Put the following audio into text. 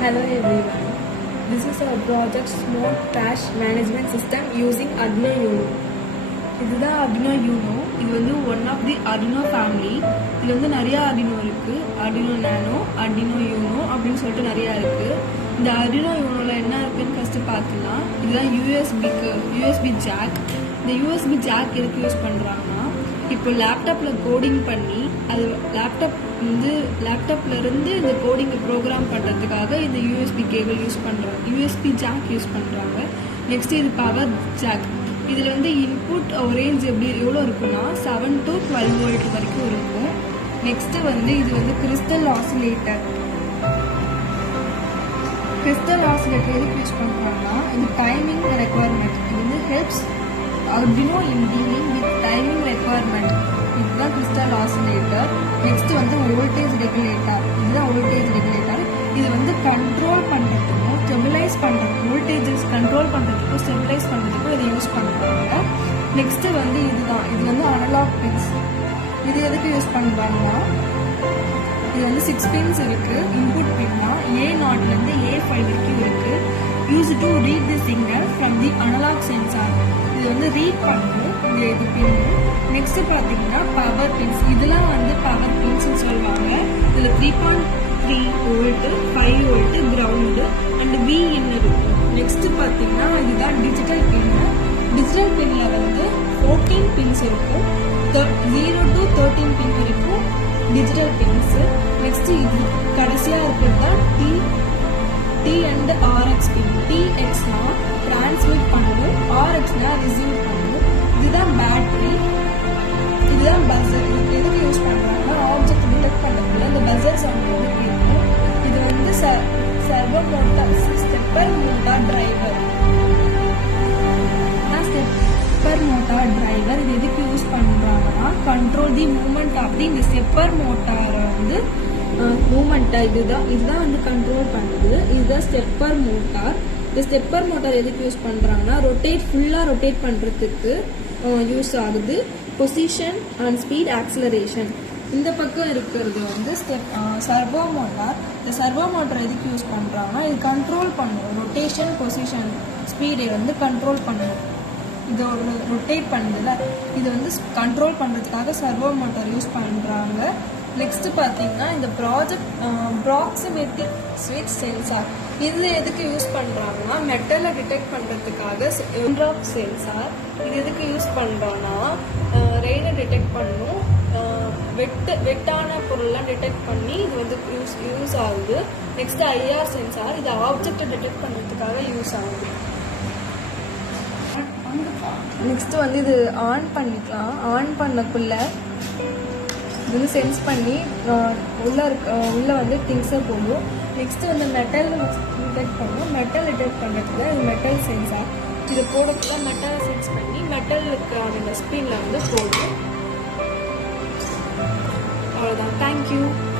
Hello everyone. This is our project Smart Trash Management System using Arduino Uno. இதுதான் Arduino Uno. இது வந்து one of the Arduino family. இதில் வந்து நிறையா Arduino இருக்குது. Arduino Nano, Arduino Uno அப்படின்னு சொல்லிட்டு நிறையா இருக்குது. இந்த Arduino Unoவில் என்ன இருக்குன்னு ஃபஸ்ட்டு பார்த்துக்கலாம். இதுதான் யூஎஸ்பி ஜாக். இந்த யூஎஸ்பி ஜாக் எதுக்கு யூஸ் பண்ணுறாங்கன்னா, இப்போ லேப்டாப்பில் கோடிங் பண்ணி அது லேப்டாப்லேருந்து இந்த கோடிங்கை ப்ரோக்ராம் பண்ணுறதுக்காக இந்த யூஎஸ்பி கேபிள் யூஸ் பண்ணுறாங்க, யூஎஸ்பி ஜாக் யூஸ் பண்ணுறாங்க. நெக்ஸ்ட்டு இது பவர் ஜாக். இதில் வந்து இன்புட் ரேஞ்ச் எவ்வளோ இருக்குன்னா 7 to 12 volt வரைக்கும் இருக்கும். நெக்ஸ்ட்டு வந்து இது வந்து கிறிஸ்டல் ஆசிலேட்டர் எதுக்கு யூஸ் பண்ணுறாங்கன்னா, இது டைமிங் ரெக்குவயர்மெண்ட். இது வந்து helps Arduino in dealing with timing requirement. இதுதான் கிறிஸ்டல் ஆசிலேட்டர். நெக்ஸ்ட் வந்து வோல்டேஜ் ரெகுலேட்டர். இதுதான் வோல்டேஜ் ரெகுலேட்டர். இது வந்து கண்ட்ரோல் பண்ணுறதுக்கும் ஸ்டெபிலைஸ் பண்ணுறதுக்கும், வோல்டேஜஸ் கண்ட்ரோல் பண்ணுறதுக்கும் ஸ்டெபிலைஸ் பண்ணுறதுக்கும் இதை யூஸ் பண்ணுறாங்க. நெக்ஸ்ட்டு வந்து இது வந்து அனலாக் பின்ஸ். இது எதுக்கு யூஸ் பண்ணுறாங்கன்னா, இது வந்து 6 பின்ஸ் இருக்குது. இன்புட் பின்னா A0லேருந்து A5 வரைக்கும் இருக்குது. Use to read the signal from the analog sensor. இது வந்து ரீட் பண்ணும் இது பின்னு. நெக்ஸ்ட் பார்த்தீங்கன்னா பவர் பின்ஸ். இதெல்லாம் வந்து பவர் பின்ஸ்ன்னு சொல்லுவாங்க. இதில் 3.3 volt, 5 volt ground and Vin இருக்கும். நெக்ஸ்ட் பார்த்தீங்கன்னா இதுதான் டிஜிட்டல் பின்னு. டிஜிட்டல் பின்னில் வந்து 14 பின்ஸ் இருக்கும். 0 to 13 பின் வரைக்கும் டிஜிட்டல் பின்ஸு. நெக்ஸ்ட் இது கடைசியாக இருக்கிறது தான் T and RX பின். TXனா டிரான்ஸ்மிட் பண்ணணும், RXனா ரிசீவ் பண்ணணும். இதுதான் பேட்டரி. இதுதான் பஸர். இது எதுக்கு யூஸ் பண்ணுறாங்கன்னா, ஆப்ஜெக்ட் டிடெக்ட் பண்ணுறதுல அந்த பஸர் சவுண்ட் வந்து கேட்கும். இது வந்து servo motor stepper motor driver. இது எதுக்கு யூஸ் பண்ணுறாங்கன்னா, control the movement of the இந்த ஸ்டெப்பர் மோட்டாரை வந்து மூமெண்ட்டை இதுதான் வந்து கண்ட்ரோல் பண்ணுது. இதுதான் ஸ்டெப்பர் மோட்டார். இந்த ஸ்டெப்பர் மோட்டார் எதுக்கு யூஸ் பண்ணுறாங்கன்னா, ஃபுல்லாக ரொட்டேட் பண்ணுறதுக்கு யூஸ் ஆகுது. Position and speed acceleration. இந்த பக்கம் இருக்கிறது வந்து சர்வோ மோட்டார். இந்த சர்வோ மோட்டார் எதுக்கு யூஸ் பண்ணுறாங்கன்னா, இது கண்ட்ரோல் பண்ணும். ரொட்டேஷன், பொசிஷன், ஸ்பீடை வந்து கண்ட்ரோல் பண்ணும். இது ஒரு ரொட்டேட் பண்ணுதுல, இது வந்து கண்ட்ரோல் பண்ணுறதுக்காக சர்வோ மோட்டார் யூஸ் பண்ணுறாங்க. நெக்ஸ்ட்டு பார்த்தீங்கன்னா இந்த ப்ராக்சிமிட்டி ஸ்விட்ச் சென்சார். இது எதுக்கு யூஸ் பண்ணுறாங்கன்னா, மெட்டலை டிடெக்ட் பண்ணுறதுக்காக இன்ட்ராப் சென்சார். இது எதுக்கு யூஸ் பண்ணுறோன்னா, ரெயினை டிடெக்ட் பண்ணும், வெட்டான பொருள்லாம் டிடெக்ட் பண்ணி இது வந்து யூஸ் ஆகுது. Next IR sensor. இது ஆப்ஜெக்டை டிடெக்ட் பண்ணுறதுக்காக யூஸ் ஆகுது. நெக்ஸ்ட்டு வந்து இது ஆன் பண்ணிக்கலாம். ஆன் பண்ணக்குள்ள இது வந்து சென்ஸ் பண்ணி உள்ளே வந்து திங்ஸை போடும். நெக்ஸ்ட்டு வந்து மெட்டல் டிடெக்ட் பண்ணும். மெட்டல் டிடெக்ட் பண்ணுறதுக்கு இது மெட்டல் சென்சார். இது போடக்குள்ள மெட்டலை சென்ஸ் பண்ணி மெட்டலுக்கு அந்த ஸ்க்ரீனில் வந்து போடும். அவ்வளோதான். தேங்க்யூ.